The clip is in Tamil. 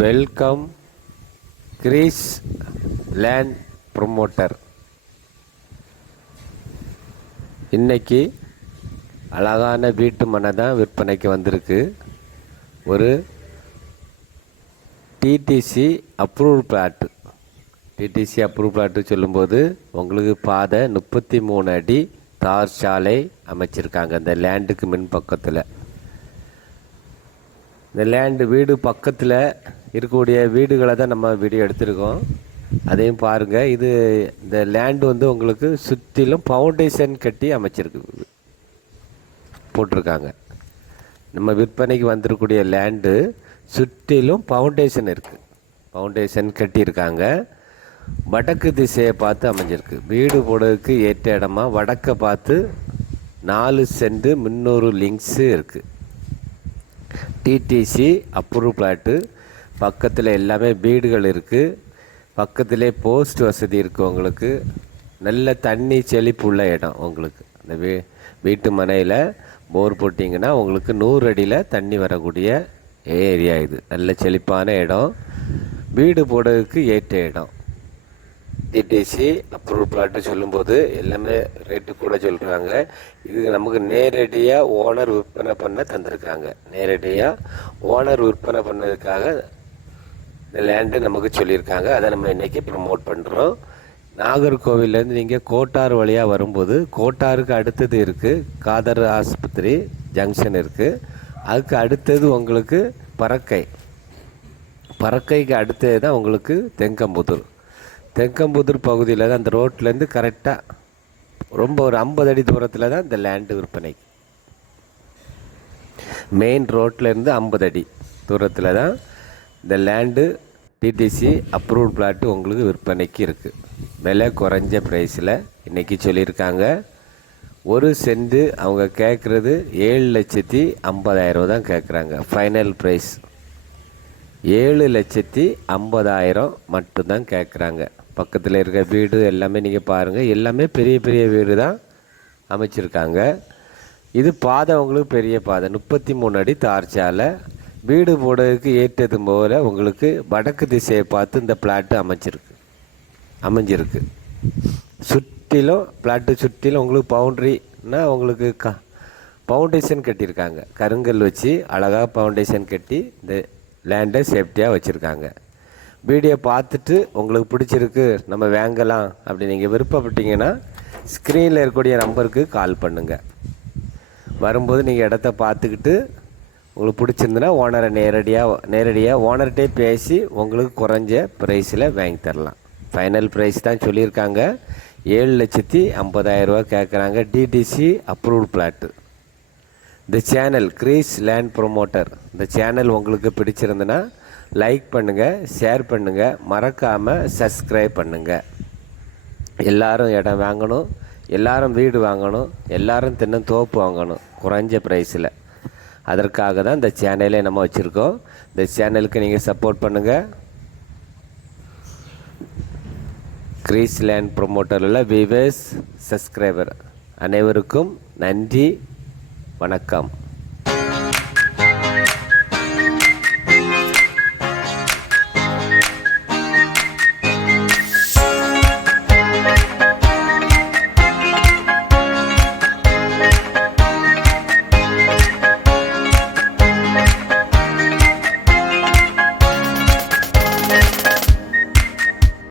வெல்கம் கிரீஸ் லேண்ட் ப்ரொமோட்டர் இன்னைக்கு அழகான வீட்டு மனை தான் விற்பனைக்கு வந்திருக்கு. ஒரு DTC approve plot DTC approve plot சொல்லும்போது உங்களுக்கு பாதை முப்பத்தி மூணு அடி தார் சாலை அமைச்சிருக்காங்க. இந்த லேண்டுக்கு மின் பக்கத்தில். இந்த லேண்டு வீடு பக்கத்தில் இருக்கக்கூடிய வீடுகளை தான் நம்ம வீடியோ எடுத்திருக்கோம். அதையும் பாருங்கள் இது இந்த லேண்டு வந்து உங்களுக்கு சுற்றிலும் ஃபவுண்டேஷன் கட்டி அமைச்சிருக்கு. போட்டிருக்காங்க. நம்ம விற்பனைக்கு வந்திருக்கக்கூடிய லேண்டு சுற்றிலும் ஃபவுண்டேஷன் இருக்குது ஃபவுண்டேஷன் கட்டியிருக்காங்க. வடக்கு திசையை பார்த்து அமைஞ்சிருக்கு. வீடு போடுறதுக்கு ஏற்ற இடமா வடக்கை பார்த்து நாலு சென்ட் முந்நூறு லிங்க்ஸு இருக்குது டிடிசி அப்ரூவ் பிளாட்டு பக்கத்தில் எல்லாமே வீடுகள் இருக்குது பக்கத்திலே போஸ்ட் வசதி இருக்குது உங்களுக்கு. நல்ல தண்ணி செழிப்பு உள்ள இடம் உங்களுக்கு. அந்த வீ வீட்டு மனையில் போர் போட்டிங்கன்னா உங்களுக்கு நூறு அடியில் தண்ணி வரக்கூடிய ஏரியா இது. நல்ல செழிப்பான இடம். வீடு போடுறதுக்கு ஏற்ற இடம். டிடிசி அப்ரூவ் பிளாட்டு சொல்லும்போது எல்லாமே ரேட்டு கூட சொல்கிறாங்க இது நமக்கு நேரடியாக ஓனர் விற்பனை பண்ண தந்திருக்காங்க. நேரடியாக ஓனர் விற்பனை பண்ணதுக்காக இந்த லேண்டு நமக்கு சொல்லியிருக்காங்க. அதை நம்ம இன்றைக்கி ப்ரமோட் பண்ணுறோம் நாகர்கோவிலேருந்து நீங்கள் கோட்டார் வழியாக வரும்போது கோட்டாருக்கு அடுத்தது இருக்குது காதர் ஆஸ்பத்திரி ஜங்ஷன் இருக்குது அதுக்கு அடுத்தது உங்களுக்கு பறக்கை. பறக்கைக்கு அடுத்தது தான் உங்களுக்கு தெங்கம்புதூர் தெங்கம்புதூர் பகுதியில் தான் அந்த ரோட்லேருந்து கரெக்டாக ரொம்ப ஒரு ஐம்பது அடி தூரத்தில் தான் இந்த லேண்டு விற்பனை மெயின் ரோட்லேருந்து ஐம்பது அடி தூரத்தில் தான் இந்த லேண்டு டிடிசி அப்ரூவ்ட் பிளாட்டு உங்களுக்கு விற்பனைக்கு இருக்குது விலை குறைஞ்ச ப்ரைஸில் இன்றைக்கி சொல்லியிருக்காங்க. ஒரு சென்ட் அவங்க கேட்குறது ஏழு லட்சத்தி ஐம்பதாயிரம் தான் கேட்குறாங்க ஃபைனல் ப்ரைஸ் ஏழு லட்சத்தி ஐம்பதாயிரம் மட்டும்தான் கேட்குறாங்க பக்கத்தில் இருக்க வீடு எல்லாமே நீங்கள் பாருங்கள் எல்லாமே பெரிய பெரிய வீடு தான் அமைச்சிருக்காங்க. இது பாதை உங்களுக்கு பெரிய பாதை. முப்பத்தி மூணு அடி தார்ச்சால வீடு போடுறதுக்கு ஏற்றது போல் உங்களுக்கு வடக்கு திசையை பார்த்து இந்த பிளாட்டு அமைச்சிருக்கு அமைஞ்சிருக்கு. சுற்றிலும் பிளாட்டு சுற்றிலும் உங்களுக்கு பவுண்ட்ரினா உங்களுக்கு க பவுண்டேஷன் கட்டியிருக்காங்க. கருங்கல் வச்சு அழகாக பவுண்டேஷன் கட்டி இந்த லேண்டை சேஃப்டியாக வச்சுருக்காங்க. வீடியோ பார்த்துட்டு உங்களுக்கு பிடிச்சிருக்கு நம்ம வாங்கலாம் அப்படி நீங்கள் விருப்பப்பட்டீங்கன்னா ஸ்க்ரீனில் இருக்கக்கூடிய நம்பருக்கு கால் பண்ணுங்கள் வரும்போது நீங்கள் இடத்த பார்த்துக்கிட்டு உங்களுக்கு பிடிச்சிருந்துன்னா ஓனரை நேரடியாக நேரடியாக ஓனர்கிட்டே பேசி உங்களுக்கு குறைஞ்ச ப்ரைஸில் வாங்கி தரலாம். ஃபைனல் ப்ரைஸ் தான் சொல்லியிருக்காங்க. ஏழு லட்சத்தி ஐம்பதாயிரரூவா கேட்குறாங்க. டிடிசி அப்ரூவ்ட் பிளாட்டு இந்த சேனல் கிரீஸ் லேண்ட் ப்ரொமோட்டர் இந்த சேனல் உங்களுக்கு பிடிச்சிருந்துன்னா லைக் பண்ணுங்கள் ஷேர் பண்ணுங்கள் மறக்காமல் சப்ஸ்கிரைப் பண்ணுங்கள் எல்லாரும் இடம் வாங்கணும். எல்லாரும் வீடு வாங்கணும். எல்லாரும் தின்னும் தோப்பு வாங்கணும். குறைஞ்ச ப்ரைஸில் அதற்காக தான் இந்த சேனலே நம்ம வச்சுருக்கோம். இந்த சேனலுக்கு நீங்கள் சப்போர்ட் பண்ணுங்கள் கிரீஸ் லேண்ட் உள்ள விவேஸ் சப்ஸ்கிரைபர் அனைவருக்கும் நன்றி வணக்கம்.